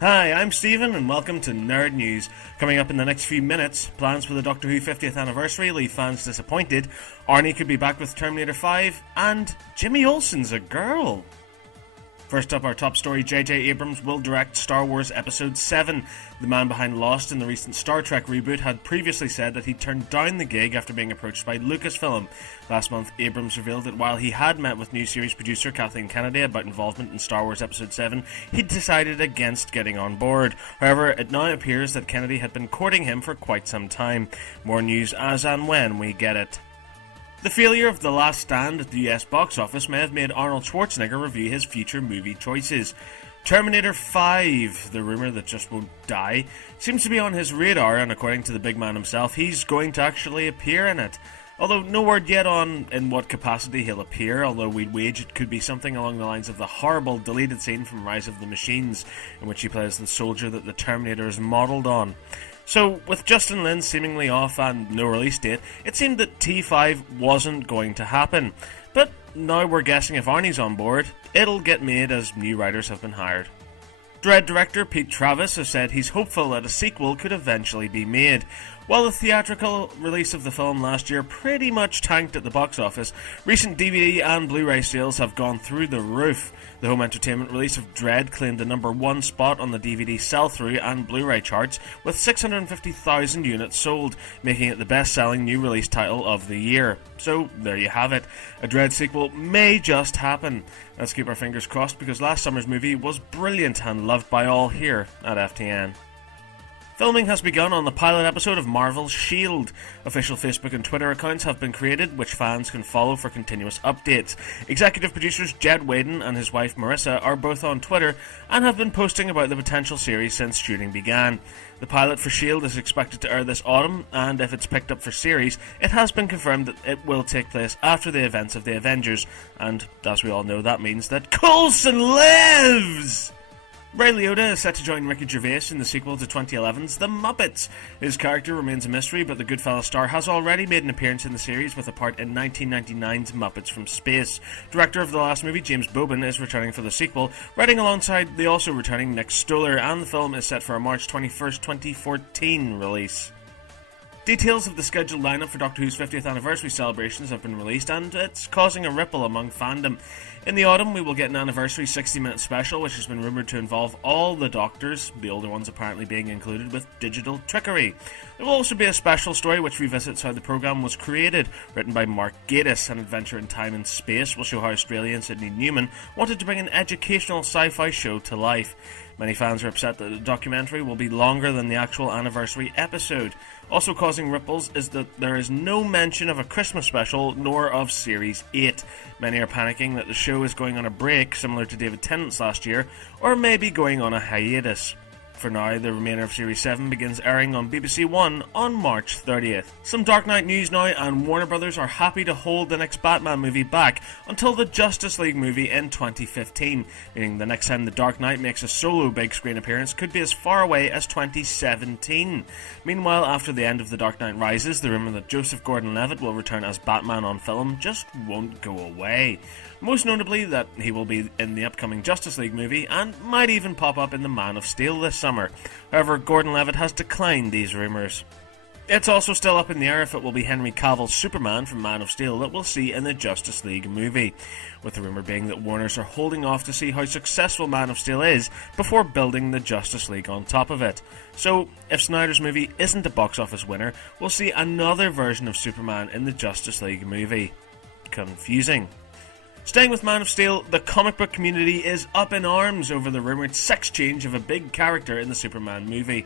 Hi, I'm Stephen and welcome to Nerd News. Coming up in the next few minutes, plans for the Doctor Who 50th anniversary leave fans disappointed, Arnie could be back with Terminator 5, and Jimmy Olsen's a girl. First up, our top story, JJ Abrams will direct Star Wars Episode VII. The man behind Lost in the recent Star Trek reboot had previously said that he turned down the gig after being approached by Lucasfilm. Last month, Abrams revealed that while he had met with new series producer Kathleen Kennedy about involvement in Star Wars Episode VII, he'd decided against getting on board. However, it now appears that Kennedy had been courting him for quite some time. More news as and when we get it. The failure of The Last Stand at the US box office may have made Arnold Schwarzenegger review his future movie choices. Terminator 5, the rumour that just won't die, seems to be on his radar, and according to the big man himself, he's going to actually appear in it. Although no word yet on in what capacity he'll appear, although we'd wage it could be something along the lines of the horrible deleted scene from Rise of the Machines, in which he plays the soldier that the Terminator is modelled on. So, with Justin Lin seemingly off and no release date, it seemed that T5 wasn't going to happen. But now we're guessing if Arnie's on board, it'll get made as new writers have been hired. Dredd director Pete Travis has said he's hopeful that a sequel could eventually be made. While the theatrical release of the film last year pretty much tanked at the box office, recent DVD and Blu-ray sales have gone through the roof. The home entertainment release of Dredd claimed the #1 spot on the DVD sell-through and Blu-ray charts, with 650,000 units sold, making it the best-selling new release title of the year. So, there you have it. A Dredd sequel may just happen. Let's keep our fingers crossed, because last summer's movie was brilliant and loved by all here at FTN. Filming has begun on the pilot episode of Marvel's S.H.I.E.L.D. Official Facebook and Twitter accounts have been created, which fans can follow for continuous updates. Executive producers Jed Whedon and his wife Marissa are both on Twitter and have been posting about the potential series since shooting began. The pilot for S.H.I.E.L.D. is expected to air this autumn, and if it's picked up for series, it has been confirmed that it will take place after the events of the Avengers, and as we all know, that means that Coulson lives! Ray Liotta is set to join Ricky Gervais in the sequel to 2011's The Muppets. His character remains a mystery, but the Goodfellas star has already made an appearance in the series with a part in 1999's Muppets from Space. Director of the last movie, James Bobin, is returning for the sequel, writing alongside the also returning Nick Stoller, and the film is set for a March 21st, 2014 release. Details of the scheduled lineup for Doctor Who's 50th anniversary celebrations have been released, and it's causing a ripple among fandom. In the autumn, we will get an anniversary 60-minute special, which has been rumoured to involve all the Doctors, the older ones apparently being included, with digital trickery. There will also be a special story which revisits how the programme was created, written by Mark Gatiss. An adventure in time and space will show how Australian Sydney Newman wanted to bring an educational sci-fi show to life. Many fans are upset that the documentary will be longer than the actual anniversary episode. Also causing ripples is that there is no mention of a Christmas special, nor of Series 8. Many are panicking that the show is going on a break, similar to David Tennant's last year, or maybe going on a hiatus. For now, the remainder of Series 7 begins airing on BBC One on March 30th. Some Dark Knight news now, and Warner Brothers are happy to hold the next Batman movie back until the Justice League movie in 2015, meaning the next time the Dark Knight makes a solo big screen appearance could be as far away as 2017. Meanwhile, after the end of The Dark Knight Rises, the rumour that Joseph Gordon-Levitt will return as Batman on film just won't go away. Most notably that he will be in the upcoming Justice League movie and might even pop up in The Man of Steel this summer. However, Gordon-Levitt has declined these rumours. It's also still up in the air if it will be Henry Cavill's Superman from Man of Steel that we'll see in the Justice League movie, with the rumour being that Warners are holding off to see how successful Man of Steel is before building the Justice League on top of it. So, if Snyder's movie isn't a box office winner, we'll see another version of Superman in the Justice League movie. Confusing. Staying with Man of Steel, the comic book community is up in arms over the rumoured sex change of a big character in the Superman movie.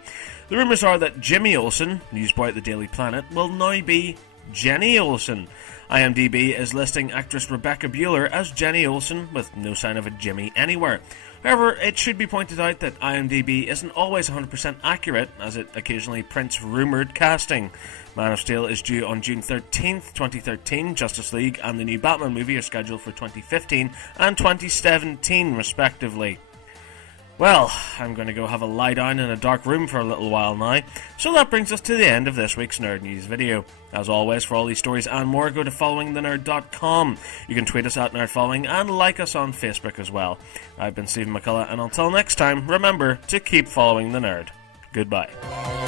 The rumours are that Jimmy Olsen, newsboy at the Daily Planet, will now be Jenny Olsen. IMDb is listing actress Rebecca Buehler as Jenny Olsen, with no sign of a Jimmy anywhere. However, it should be pointed out that IMDb isn't always 100% accurate, as it occasionally prints rumoured casting. Man of Steel is due on June 13th, 2013, Justice League and the new Batman movie are scheduled for 2015 and 2017 respectively. Well, I'm going to go have a lie down in a dark room for a little while now. So that brings us to the end of this week's Nerd News video. As always, for all these stories and more, go to followingthenerd.com. You can tweet us at nerdfollowing and like us on Facebook as well. I've been Stephen McCullough, and until next time, remember to keep following the nerd. Goodbye.